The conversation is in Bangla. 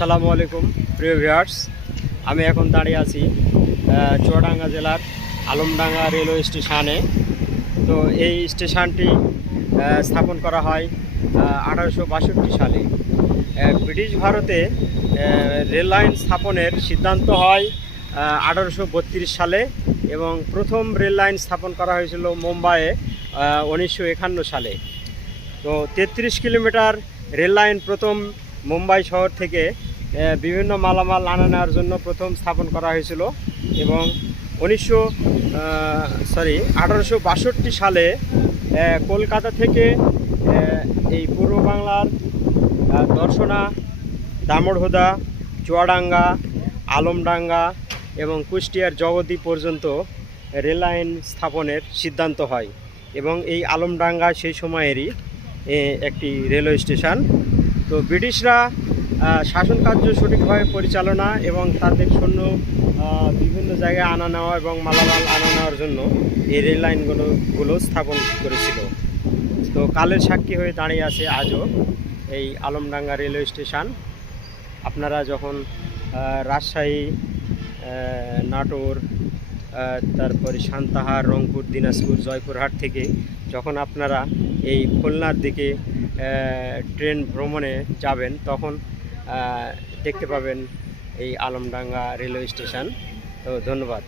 আসসালামু আলাইকুম প্রিয় ভিউয়ার্স, আমি এখন দাঁড়িয়ে আছি চুয়াডাঙ্গা জেলার আলমডাঙ্গা রেলওয়ে স্টেশনে। তো এই স্টেশনটি স্থাপন করা হয় 1862 সালে। ব্রিটিশ ভারতে রেল লাইন স্থাপনের সিদ্ধান্ত হয় 1832 সালে এবং প্রথম রেল লাইন স্থাপন করা হয়েছিল মুম্বাইয়ে 1951 সালে। তো 33 কিলোমিটার রেল লাইন প্রথম মুম্বাই শহর থেকে বিভিন্ন মালামাল আনা নেওয়ার জন্য প্রথম স্থাপন করা হয়েছিল এবং 1862 সালে কলকাতা থেকে এই পূর্ব বাংলার দর্শনা, দামোড়হুদা, চুয়াডাঙ্গা, আলমডাঙ্গা এবং কুষ্টিয়ার জগতী পর্যন্ত রেল লাইন স্থাপনের সিদ্ধান্ত হয় এবং এই আলমডাঙ্গা সেই সময়েরই একটি রেলওয়ে স্টেশন। তো ব্রিটিশরা শাসন কার্য সঠিকভাবে পরিচালনা এবং তাদের সৈন্য বিভিন্ন জায়গায় আনা নেওয়া এবং মালামাল আনা নেওয়ার জন্য এই রেল লাইনগুলো স্থাপন করেছিল। তো কালের সাক্ষী হয়ে দাঁড়িয়ে আছে আজও এই আলমডাঙ্গা রেলওয়ে স্টেশন। আপনারা যখন রাজশাহী, নাটোর, তারপরে সান্তাহার, রংপুর, দিনাজপুর, জয়পুরহাট থেকে যখন আপনারা এই খুলনার দিকে ট্রেন ভ্রমণে যাবেন তখন দেখতে পাবেন এই আলমডাঙ্গা রেলওয়ে স্টেশন। তো ধন্যবাদ।